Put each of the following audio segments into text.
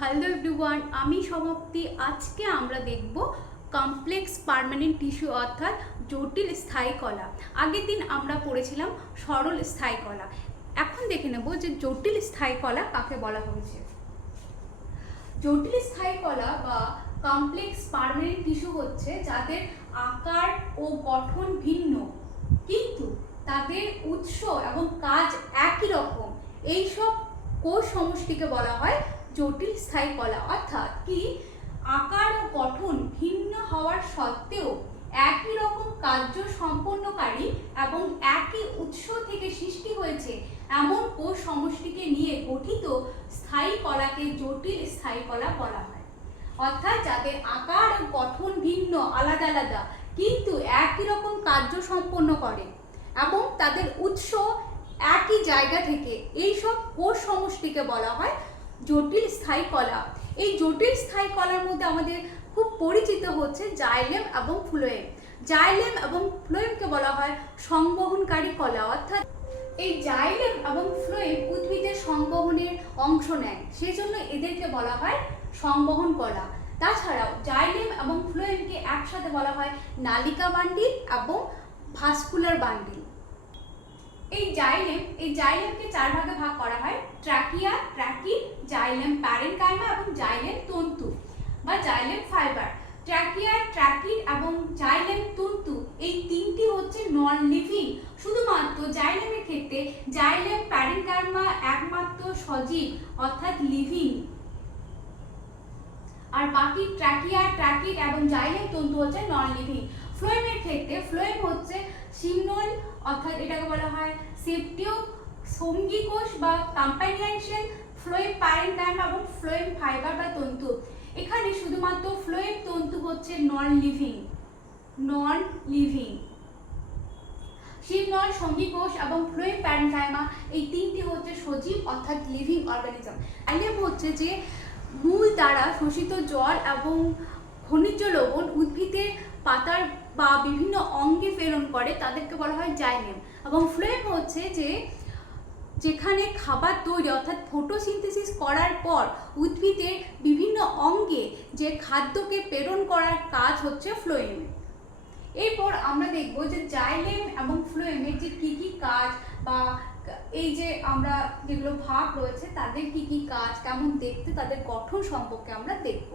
Hello everyone, আমি সমাপ্তি। আজকে আমরা দেখব কমপ্লেক্স পার্মানেন্ট টিস্যু অর্থাৎ জটিল স্থায়ী কলা। আগের দিন আমরা পড়েছিলাম সরল স্থায়ী কলা। এখন দেখে নেব যে জটিল স্থায়ী কলা কাকে বলা হয়েছে। জটিল স্থায়ী কলা বা কমপ্লেক্স পার্মানেন্ট টিস্যু হচ্ছে যাদের আকার ও গঠন ভিন্ন কিন্তু তাদের উৎস এবং কাজ একই রকম, এইসব কোষ সমষ্টিকে বলা হয় জটিল স্থায়ী কলা। অর্থাৎ কি, আকার ও গঠন ভিন্ন হওয়ার সত্ত্বেও একই রকম কার্য সম্পন্নকারী এবং একই উৎস থেকে সৃষ্টি হয়েছে এমন কোষ সমষ্টিকে নিয়ে গঠিত স্থায়ী কলাকে জটিল স্থায়ী কলা বলা হয়। অর্থাৎ যাদের আকার ও গঠন ভিন্ন, আলাদা আলাদা, কিন্তু একই রকম কার্য সম্পন্ন করে এবং তাদের উৎস একই জায়গা থেকে, এইসব কোষ সমষ্টিকে বলা হয় জটিল স্থায়ী কলা। এই জটিল স্থায়ী কলার মধ্যে আমাদের খুব পরিচিত হচ্ছে জাইলেম এবং ফ্লোয়েম। জাইলেম এবং ফ্লোয়েমকে বলা হয় সংবহনকারী কলা। অর্থাৎ এই জাইলেম এবং ফ্লোয়েম উদ্ভিদের সংবহনের অংশ নেয়, সেজন্য এদেরকে বলা হয় সংবহন কলা। তাছাড়াও জাইলেম এবং ফ্লোয়েমকে একসাথে বলা হয় নালিকা বান্ডিল এবং ভাস্কুলার বান্ডিল। এই জাইলেমকে চার ভাগে ভাগ করা হয়: ট্রাকিয়া, ট্রাকিড, জাইলেম প্যারেনকাইমা এবং জাইলেম তন্তু বা জাইলেম ফাইবার। ট্রাকিয়া, ট্রাকিড এবং জাইলেম তন্তু এই তিনটি হচ্ছে নন লিভিং। শুধুমাত্র জাইলেমের ক্ষেত্রে জাইলেম প্যারেনকাইমা একমাত্র সজীব অর্থাৎ লিভিং, আর বাকি ট্রাকিয়া, ট্রাকিড এবং জাইলেম তন্তু হচ্ছে নন লিভিং। ফ্লোয়েমের ক্ষেত্রে ফ্লোয়েম হচ্ছে সিমনোল, অর্থাৎ এটাকে বলা হয় সেপ্টিও সঙ্গী কোষ বা কম্প্যানিয়ন, ফ্লোয়েম প্যারেনকাইমা এবং ফ্লোয়েম ফাইবার বা তন্তু। এখানে শুধুমাত্র ফ্লোয়েম তন্তু হচ্ছে নন লিভিং। সিমনোল, সঙ্গী কোষ এবং ফ্লোয়েম প্যারেনকাইমা এই তিনটি হচ্ছে সজীব অর্থাৎ লিভিং অর্গানিজম। জাইলেম হচ্ছে যে মূল দ্বারা শোষিত জল এবং খনিজ লবণ উদ্ভিদের পাতার বা বিভিন্ন অঙ্গে প্রেরণ করে, তাদেরকে বলা হয় জাইলেম। এবং ফ্লোয়েম হচ্ছে যে যেখানে খাবার তৈরি অর্থাৎ ফটোসিনথেসিস করার পর উদ্ভিদের বিভিন্ন অঙ্গে যে খাদ্যকে প্রেরণ করার কাজ হচ্ছে ফ্লোয়েম। এরপর আমরা দেখব যে জাইলেম এবং ফ্লোয়েমের যে কি কি কাজ বা এই যে আমরা যেগুলো ভাগ রয়েছে তাদের কি কি কাজ, কেমন দেখতে, তাদের গঠন সম্পর্কে আমরা দেখব।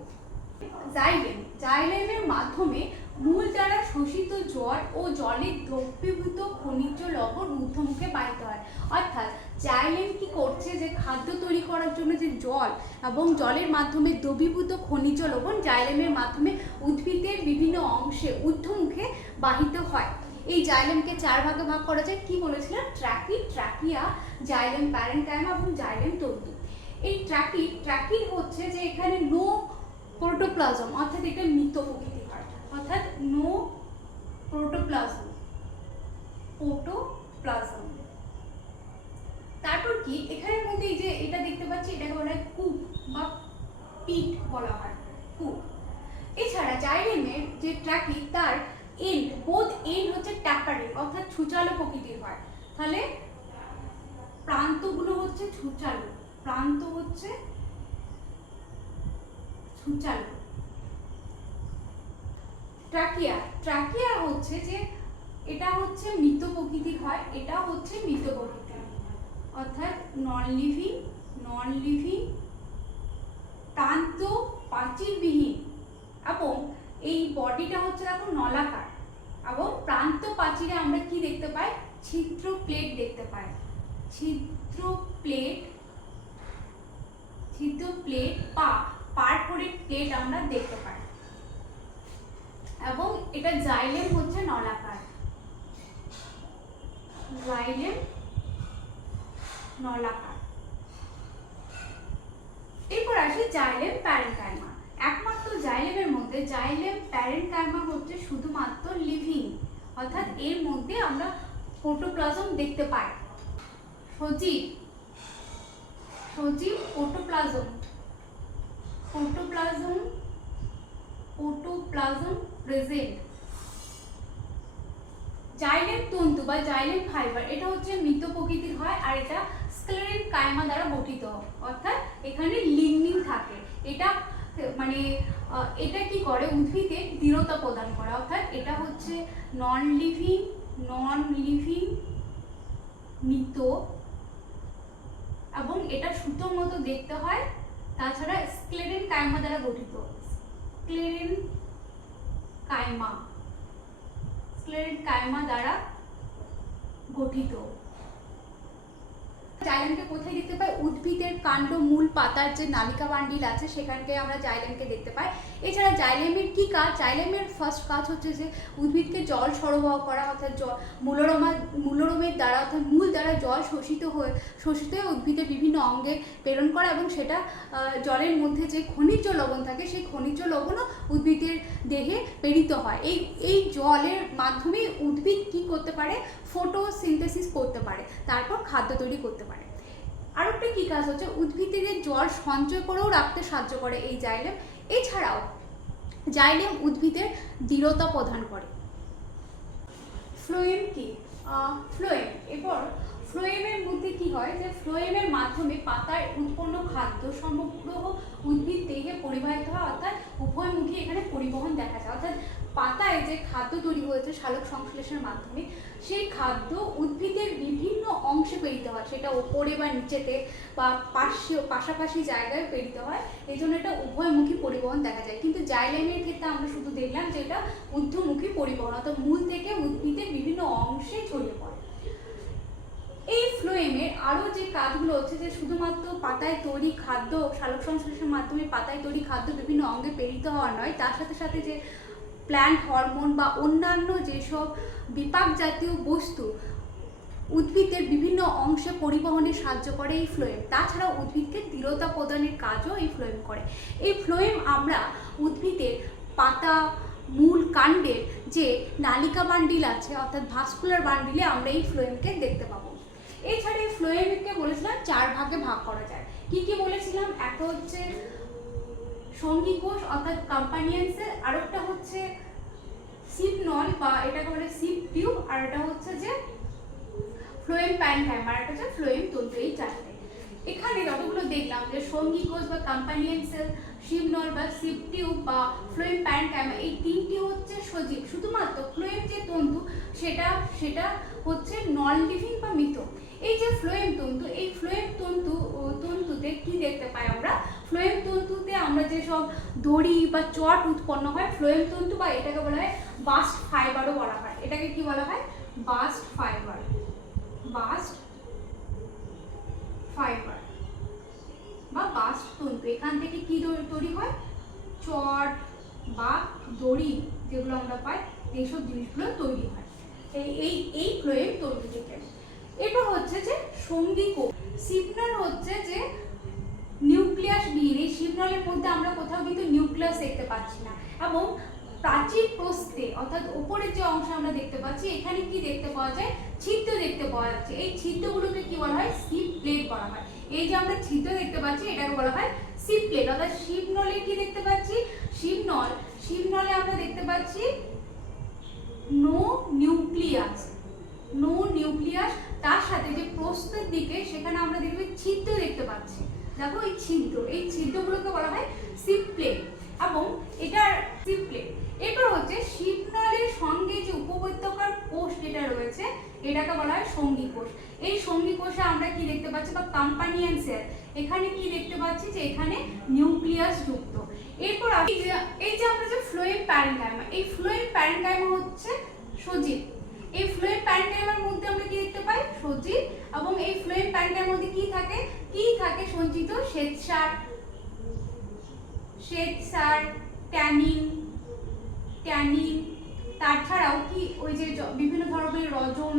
জাইলেমের মাধ্যমে মূল দ্বারা শোষিত জল ও জলের দ্রবীভূত খনিজ লবণ ঊর্ধ্বমুখে বাহিত হয়। অর্থাৎ জাইলেম কি করছে, যে খাদ্য তৈরি করার জন্য যে জল এবং জলের মাধ্যমে দ্রবীভূত খনিজ লবণ জাইলেমের মাধ্যমে উদ্ভিদের বিভিন্ন অংশে ঊর্ধ্বমুখে বাহিত হয়। এই জাইলেমকে চার ভাগে ভাগ করা যায়। কি বলেছিলাম? ট্রাকিড, ট্রাকিয়া, জাইলেম প্যারেনকাইমা এবং জাইলেম তন্তু। এই ট্রাকিড হচ্ছে যে এখানে নো প্রোটোপ্লাজম, অর্থাৎ এটা মৃত প্রকৃতি হয়, অর্থাৎ নো প্রোটোপ্লাজম। তারপর কি, এখানের মধ্যে এই যে এটা দেখতে পাচ্ছি, এটাকে বলা হয় কূপ বা পিট বলা হয়, কূপ। এছাড়া জাইলেমের যে ট্রাকিড, তার বোথ এন্ড হচ্ছে ট্যাপারিং অর্থাৎ ছুচালো প্রকৃতির হয়। তাহলে প্রান্তগুলো হচ্ছে ছুচালো, ট্রাকিয়া হচ্ছে যে এটা হচ্ছে মৃত প্রকৃতির হয়, এটা হচ্ছে মৃত প্রকৃতির, অর্থাৎ নন লিভিং প্রান্ত প্রাচীরবিহীন, এবং এই বডিটা হচ্ছে দেখো নলাকার, এবং প্রান্ত প্রাচীরে আমরা কি দেখতে পাই? ছিদ্র প্লেট দেখতে পাই, ছিদ্র প্লেট বা পারফোরেট প্লেট আমরা দেখতে পাই। এবং এটা জাইলেম হচ্ছে নলাকার, এরপর আসে জাইলেম প্যারেনকাইমা। একমাত্র জাইলেমের মধ্যে জাইলেম প্যারেনকাইমা হচ্ছে শুধুমাত্র লিভিং, অর্থাৎ এর মধ্যে আমরা প্রোটোপ্লাজম দেখতে পাই, সজীব প্রোটোপ্লাজম প্রেজেন্ট। জাইলেম তন্তু বা জাইলেম ফাইবার, এটা হচ্ছে মৃত প্রকৃতির হয়, আর এটা স্ক্লেরেন কাইমা দ্বারা গঠিত, অর্থাৎ এখানে লিগনিন থাকে। মানে এটা কি করে, উদ্ভিদে দৃঢ়তা প্রদান করে, অর্থাৎ এটা হচ্ছে নন লিভিং মৃত এবং এটা সুতোর মতো দেখতে হয়। তাছাড়া স্ক্লেরেন কাইমা দ্বারা গঠিত, স্ক্লেরেন কাইমা দ্বারা গঠিত। জাইলেমকে কোথায় দেখতে পাই? উদ্ভিদের কাণ্ড, মূল, পাতার যে নালিকা বান্ডিল আছে সেখানকে আমরা জাইলেমকে দেখতে পাই। এছাড়া জাইলেমের কি কাজ? জাইলেমের ফার্স্ট কাজ হচ্ছে যে উদ্ভিদকে জল সরবরাহ করা, অর্থাৎ মূলরোমের দ্বারা অর্থাৎ মূল দ্বারা জল শোষিত হয়ে উদ্ভিদের বিভিন্ন অঙ্গে প্রেরণ করা এবং সেটা জলের মধ্যে যে খনিজ লবণ থাকে সেই খনিজ লবণও উদ্ভিদের দেহে প্রেরিত হয়। এই জলের মাধ্যমে উদ্ভিদ কি করতে পারে? ফটোসিনথেসিস করতে পারে, তারপর খাদ্য তৈরি করতে পারে। আরেকটা কি কাজ হচ্ছে, উদ্ভিদের জল সঞ্চয় করেও রাখতে সাহায্য করে এই জাইলেম। এছাড়াও জাইলেম উদ্ভিদের দৃঢ়তা প্রদান করে। ফ্লোয়েম কি? ফ্লোয়েম, এরপর ফ্লোয়েমের মধ্যে কি হয় যে ফ্লোয়েমের মাধ্যমে পাতায় উৎপন্ন খাদ্য সমগ্র উদ্ভিদ দেহে পরিবাহিত হয়, অর্থাৎ উভয়মুখী এখানে পরিবহন দেখা যায়। অর্থাৎ পাতায় যে খাদ্য তৈরি হয়েছে সালোক সংশ্লেষণের মাধ্যমে, সেই খাদ্য উদ্ভিদের বিভিন্ন অংশে প্রেরিত হয়, সেটা ওপরে বা নিচেতে বা পাশাপাশি জায়গায় প্রেরিত হয়। এই জন্য এটা উভয়মুখী পরিবহন দেখা যায়। কিন্তু জাইলেমের ক্ষেত্রে আমরা শুধু দেখলাম যে এটা ঊর্ধ্বমুখী পরিবহন, অর্থাৎ মূল থেকে উদ্ভিদের বিভিন্ন অংশে ছড়িয়ে পড়ে। এই ফ্লোয়েমের আরও যে কাজগুলো হচ্ছে যে শুধুমাত্র পাতায় তৈরি খাদ্য সালোক সংশ্লেষণের মাধ্যমে পাতায় তৈরি খাদ্য বিভিন্ন অঙ্গে প্রেরিত হওয়া নয়, তার সাথে সাথে যে প্ল্যান্ট হরমোন বা অন্যান্য যেসব বিপাক জাতীয় বস্তু উদ্ভিদের বিভিন্ন অংশে পরিবহনে সাহায্য করে এই ফ্লোয়েম। তাছাড়াও উদ্ভিদকে দৃঢ়তা প্রদানের কাজও এই ফ্লোয়েম করে। এই ফ্লোয়েম আমরা উদ্ভিদের পাতা, মূল, কাণ্ডের যে নালিকা বান্ডিল আছে অর্থাৎ ভাস্কুলার বান্ডিলে আমরা এই ফ্লোয়েমকে দেখতে পাবো। এছাড়া এই ফ্লোয়েমকে বলেছিলাম 4 ভাগে ভাগ করা যায়। কি কি বলেছিলাম? একটা হচ্ছে সঙ্গী কোষ অর্থাৎ কম্পানিয়ন সেল, আরেকটা হচ্ছে সিপনল বা এটাকে বলে সিপ টিউব, আর এটা হচ্ছে যে ফ্লোয়েম প্যারেনকাইমা, আর একটা হচ্ছে ফ্লোয়েম তন্তু। এই 4টে এখানে যতগুলো দেখলাম যে সঙ্গী কোষ বা কম্পানিয়ন সেল, সিপনল বা সিপ টিউব বা ফ্লোয়েম প্যারেনকাইমা, এই 3টি হচ্ছে সজীব। শুধুমাত্র ফ্লোয়েম যে তন্তু সেটা হচ্ছে নন লিভিং বা মৃত। এই যে ফ্লোয়েম তন্তু, এই ফ্লোয়েম তন্তুতে কি দেখতে পাই আমরা? ফ্লোয়েম তন্তুতে আমরা যেসব দড়ি বা চট উৎপন্ন হয় ফ্লোয়েম তন্তু, বা এটাকে বলা হয় বাস্ট ফাইবারও বলা হয়। এটাকে কি বলা হয়? বাস্ট ফাইবার বা বাস্ট তন্তু। এখান থেকে কি তৈরি হয়? চট বা দড়ি যেগুলো আমরা পাই, এইসব জিনিসগুলো তৈরি হয় এই ফ্লোয়েম তন্তু থেকে। এরপর হচ্ছে যে সঙ্গী কোষ। সিপনল হচ্ছে যে নিউক্লিয়াস বিহীন। এই সিপনলের মধ্যে আমরা কোথাও কিন্তু নিউক্লিয়াস দেখতে পাচ্ছি না, এবং প্রাচীর প্রস্থে অর্থাৎ উপরের যে অংশ আমরা দেখতে পাচ্ছি এখানে কি দেখতে পাওয়া যায়? ছিদ্র দেখতে পাওয়া যাচ্ছে। এই ছিদ্রগুলোকে কি বলা হয়? সিপ প্লেট বলা হয়। এই যে আমরা ছিদ্র দেখতে পাচ্ছি এটাকে বলা হয় সিপ প্লেট। অর্থাৎ সিপনলে কি দেখতে পাচ্ছি? সিপনলে আমরা দেখতে পাচ্ছি নো নিউক্লিয়াস, তার সাথে যে প্রস্থের দিকে সেখানে আমরা দেখবে ছিদ্র দেখতে পাচ্ছি। দেখো এই ছিদ্রগুলোকে বলা হয় সিপ প্লেট, এবং এটার সিপ প্লেট। এরপর হচ্ছে সিপনলের সঙ্গে যে উপবৃত্তাকার কোষ যেটা রয়েছে এটাকে বলা হয় সঙ্গী কোষ। এই সঙ্গী কোষে আমরা কি দেখতে পাচ্ছি? বা কম্পানিয়ন সেল। এখানে কি দেখতে পাচ্ছি? যে এখানে নিউক্লিয়াস যুক্ত। এরপর এই যে আমরা যে ফ্লোয়েম প্যারেনকাইমা, এই ফ্লোয়েম প্যারেনকাইমা হচ্ছে সজীব। এই ফ্লোয়েম প্যারেনকাইমার মধ্যে আমরা কি দেখতে পাই? সজীব। এবং এই ফ্লোয়েম প্যারেনকাইমার মধ্যে কি থাকে সঞ্চিত? শ্বেতসার, ট্যানিন, তাছাড়াও কি ওই যে বিভিন্ন ধরনের রজন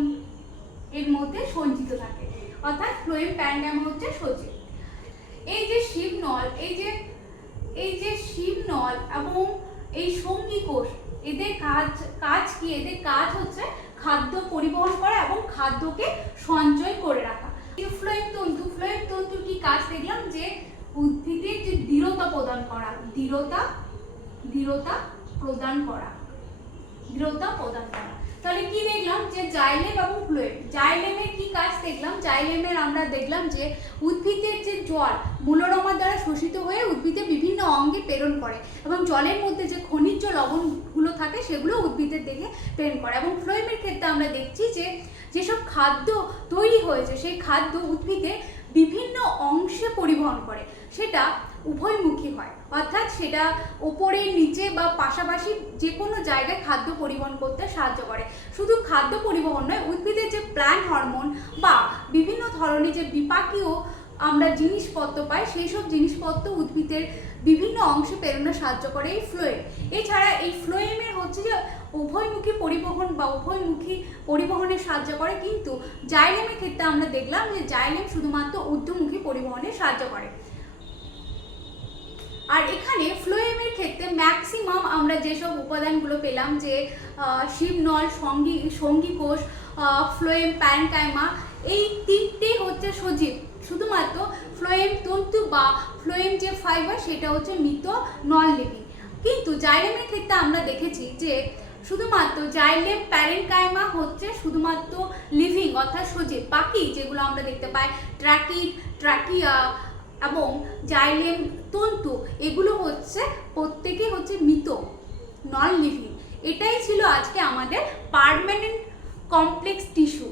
এর মধ্যে সঞ্চিত থাকে। অর্থাৎ ফ্লোয়েম প্যারেনকাইমা হচ্ছে সজীব। এই যে শিবনল এবং এই সঙ্গী কোষ, এদের কাজ কি? এদের কাজ হচ্ছে খাদ্য পরিবহন করা এবং খাদ্যকে সঞ্চয় করে রাখা। ফ্লোয়েম তন্তুর কি কাজ দেখলাম? যে উদ্ভিদের যে দৃঢ়তা প্রদান করা। তাহলে কি দেখলাম? যে জাইলেম এবং ফ্লোয়েম। জাইলেমের কি কাজ দেখলাম? জাইলেমের আমরা দেখলাম যে উদ্ভিদের যে জল মূলরমা দ্বারা শোষিত হয়ে উদ্ভিদের বিভিন্ন অঙ্গে প্রেরণ করে এবং জলের মধ্যে যে খনিজ লবণগুলো থাকে সেগুলো উদ্ভিদের দেহে প্রেরণ করে। এবং ফ্লোয়েমের ক্ষেত্রে আমরা দেখছি যে যেসব খাদ্য তৈরি হয়েছে সেই খাদ্য উদ্ভিদের বিভিন্ন অংশে পরিবহন করে, সেটা উভয়মুখী হয়, অর্থাৎ সেটা ওপরে নিচে বা পাশাপাশি যে কোনো জায়গায় খাদ্য পরিবহন করতে সাহায্য করে। শুধু খাদ্য পরিবহন নয়, উদ্ভিদের যে প্ল্যান্ট হরমোন বা বিভিন্ন ধরনের যে বিপাকীয় আমরা জিনিসপত্র পাই সেই সব জিনিসপত্র উদ্ভিদের বিভিন্ন অংশে প্রেরণে সাহায্য করে এই ফ্লোয়েম। এছাড়া এই ফ্লোয়েমের হচ্ছে যে উভয়মুখী পরিবহন বা উভয়মুখী পরিবহনে সাহায্য করে, কিন্তু জাইলেমের ক্ষেত্রে আমরা দেখলাম যে জাইলেম শুধুমাত্র ঊর্ধ্বমুখী পরিবহনে সাহায্য করে। আর এখানে ফ্লোয়েমের ক্ষেত্রে ম্যাক্সিমাম আমরা যেসব উপাদানগুলো পেলাম যে শিবনল, সঙ্গী কোষ, ফ্লোয়েম, প্যারেনকাইমা, এই তিনটেই হচ্ছে সজীব। শুধুমাত্র ফ্লোয়েম তন্তু বা ফ্লোয়েম যে ফাইবার সেটা হচ্ছে মৃত, নন লিভিং। কিন্তু জাইলেমের ক্ষেত্রে আমরা দেখেছি যে শুধুমাত্র জাইলেম, প্যারেনকাইমা হচ্ছে শুধুমাত্র লিভিং অর্থাৎ সজীব। বাকি যেগুলো আমরা দেখতে পাই ট্র্যাকিড, ট্র্যাকিয়া এবং জাইলেম তন্তু, এগুলো হচ্ছে প্রত্যেকেই হচ্ছে মৃত, নন লিভিং। এটাই ছিল আজকে আমাদের পার্মানেন্ট কমপ্লেক্স টিস্যু।